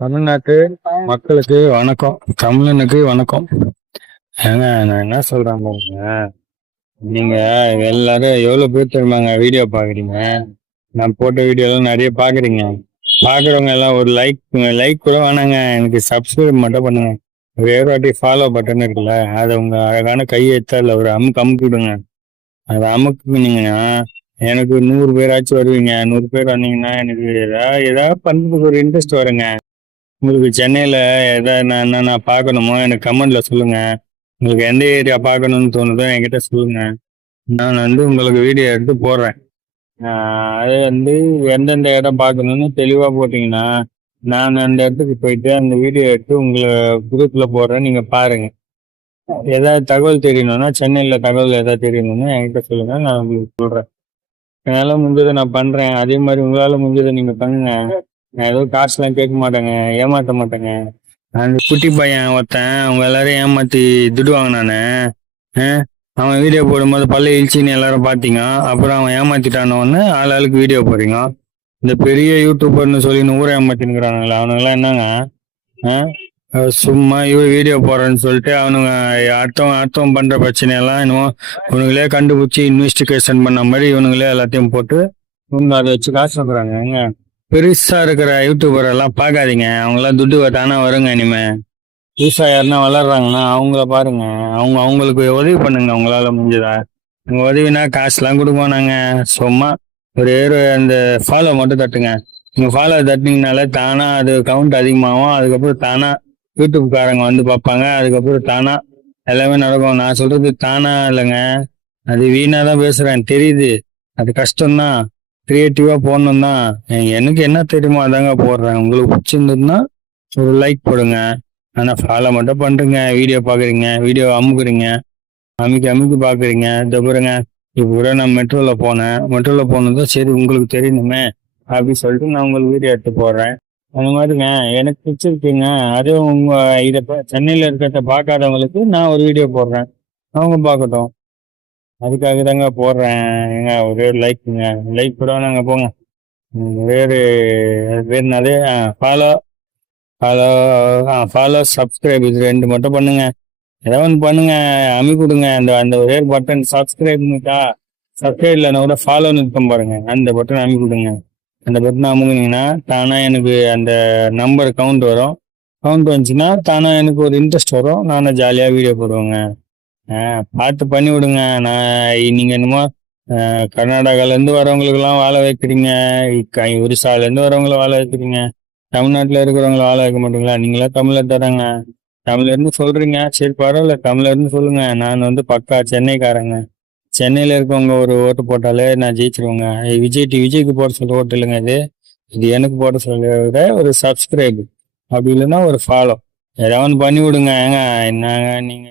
தமிழ்நாட்டு மக்களுக்கு வணக்கம், தமிழனுக்கு வணக்கம். ஏங்க நான் என்ன சொல்றேன் பாருங்க, நீங்க எல்லாரும் எவ்வளவு பேர் தெரியுமாங்க வீடியோ பாக்குறீங்க? நான் போட்ட வீடியோ எல்லாம் நிறைய பாக்குறீங்க. பாக்குறவங்க எல்லாம் ஒரு லைக் கூட வேணாங்க, எனக்கு சப்ஸ்கிரைப் மட்டும் பண்ணுங்க. ஒரே ஒரு வாட்டி ஃபாலோ பட்டன் இருக்குல்ல, அதை உங்க அழகான கையெழுத்தா இல்ல ஒரு அமுக்கு விடுங்க. அதை அமுக்குனீங்கன்னா எனக்கு 100 பேராச்சும் வருவீங்க. 100 பேர் வந்தீங்கன்னா எனக்கு ஏதாவது பண்றதுக்கு ஒரு இன்ட்ரெஸ்ட் வருங்க. உங்களுக்கு சென்னையில எதாவது நான் என்னென்ன பார்க்கணுமோ எனக்கு கமெண்ட்ல சொல்லுங்க. உங்களுக்கு எந்த ஏரியா பார்க்கணும்னு தோணுதோ என்கிட்ட சொல்லுங்க. நான் உங்களுக்கு வீடியோ எடுத்து போடுறேன். அது எந்தெந்த இடம் பார்க்கணும்னு தெளிவா போட்டீங்கன்னா நான் அந்த இடத்துக்கு போயிட்டு அந்த வீடியோ எடுத்து உங்களை குரூப்ல போடுறேன், நீங்க பாருங்க. ஏதாவது தகவல் தெரியணும்னா சென்னையில தகவல் ஏதாவது தெரியணும்னா என்கிட்ட சொல்லுங்க, நான் உங்களுக்கு சொல்றேன். என்னால முடிஞ்சதை நான் பண்றேன், அதே மாதிரி உங்களால முடிஞ்சதை நீங்க பண்ணுங்க. நான் ஏதோ காசுலாம் கேட்க மாட்டேங்க, ஏமாத்த மாட்டேங்க. அந்த குட்டி பையன் ஒருத்தன் அவங்க எல்லாரும் ஏமாத்தி துட்டு வாங்கினானே, அவன் வீடியோ போடும்போது பல்ல இழிச்சின்னு எல்லாரும் பார்த்தீங்க. அப்புறம் அவன் ஏமாத்திட்டானோன்னு ஆளுக்கு வீடியோ போடுறீங்க. இந்த பெரிய யூடியூபர்னு சொல்லி ஊரை ஏமாத்தினுக்கிறானுங்களா அவனுங்கெல்லாம் என்னங்க? சும்மா வீடியோ போடுறேன்னு சொல்லிட்டு அவனுங்க அர்த்தம் பண்ற பிரச்சனையெல்லாம் இன்னும் இவனுங்களே கண்டுபிடிச்சி இன்வெஸ்டிகேஷன் பண்ண மாதிரி இவனுங்களே எல்லாத்தையும் போட்டு இவங்க அதை வச்சு காசு வைக்கிறாங்க. பெருசா இருக்கிற யூடியூபர் எல்லாம் பார்க்காதீங்க, அவங்களாம் துட்டு தானே வருங்க. இனிமே புதுசா யாருன்னா வளர்றாங்கன்னா அவங்கள பாருங்க, அவங்களுக்கு உதவி பண்ணுங்க உங்களால முடிஞ்சதா. உங்க உதவினா காசுலாம் கொடுப்போம் நாங்க. சும்மா ஒரே அந்த ஃபாலோ மட்டும் தட்டுங்க. நீங்க ஃபாலோ தட்டினீங்கனால தானா அது கவுண்ட் அதிகமாகும். அதுக்கப்புறம் தானா யூடியூப்காரங்க வந்து பார்ப்பாங்க. அதுக்கப்புறம் தானா எல்லாமே நடக்கும். நான் சொல்றது தானா இல்லைங்க, அது வீணா தான் பேசுறேன் தெரியுது. அது கஷ்டம்தான், கிரியேட்டிவா போடணும் தான். எனக்கு என்ன தெரியுமோ அதாங்க போடுறேன். உங்களுக்கு பிடிச்சிருந்ததுன்னா ஒரு லைக் போடுங்க, ஆனா ஃபாலோ மட்டும் பண்றீங்க. வீடியோ பாக்குறீங்க, வீடியோ அமுக்குறீங்க, அமுக்கி பாக்குறீங்க. இதை பாருங்க, இப்போ கூட நான் மெட்ரோல போனதும் சரி உங்களுக்கு தெரியணுமே அப்படின்னு சொல்லிட்டு நான் உங்களுக்கு வீடியோ எடுத்து போடுறேன். அந்த மாதிரிங்க எனக்கு பிடிச்சிருக்குங்க. அதுவும் இதை சென்னையில இருக்கிறத பார்க்காதவங்களுக்கு நான் ஒரு வீடியோ போடுறேன், அவங்க பார்க்கட்டும். அதுக்காக தாங்க போடுறேன். ஏங்க ஒரே ஒரு லைக் கூட நாங்க போங்க. வேறு வேறு நிறைய ஃபாலோ ஃபாலோ ஃபாலோ சப்ஸ்கிரைப் இது 2 மட்டும் பண்ணுங்க. ஏதாவது ஒன்று பண்ணுங்க, அமுக்கி கொடுங்க. அந்த அந்த ஒரே பட்டன் சப்ஸ்கிரைப் இல்லைன்னா கூட ஃபாலோன்னு இருக்கும் பாருங்க, அந்த பட்டன் அமுக்கி கொடுங்க. அந்த பட்டன் அமுக்குனீங்கன்னா தானா எனக்கு அந்த நம்பர் கவுண்ட் வரும். கவுண்ட் வந்துச்சுன்னா தானா எனக்கு ஒரு இன்ட்ரெஸ்ட் வரும், நானும் ஜாலியாக வீடியோ போடுவேங்க. பார்த்து பண்ணி விடுங்க. நீங்க என்னமோ கர்நாடகாலேருந்து வரவங்களுக்கெல்லாம் வாழ வைக்கிறீங்க, ஒரிசாலேருந்து வரவங்கள வாழ வைக்கிறீங்க, தமிழ்நாட்டில் இருக்கிறவங்கள வாழ வைக்க மாட்டீங்களா? நீங்களா தமிழர் தராங்க, தமிழர்னு சொல்றீங்க. சரி பரவாயில்ல, தமிழர்னு சொல்லுங்க. நான் பக்கா சென்னைக்காரங்க. சென்னையில இருக்கவங்க ஒரு ஓட்டு போட்டாலே நான் ஜெயிச்சிருவேங்க. விஜய்க்கு போட சொல்ல ஓட்டு இல்லைங்க, இது எனக்கு போட சொல்ல ஒரு சப்ஸ்கிரைப், அப்படி இல்லைன்னா ஒரு ஃபாலோ, ஏதாவது பண்ணி விடுங்க. ஏங்க என்னங்க நீங்க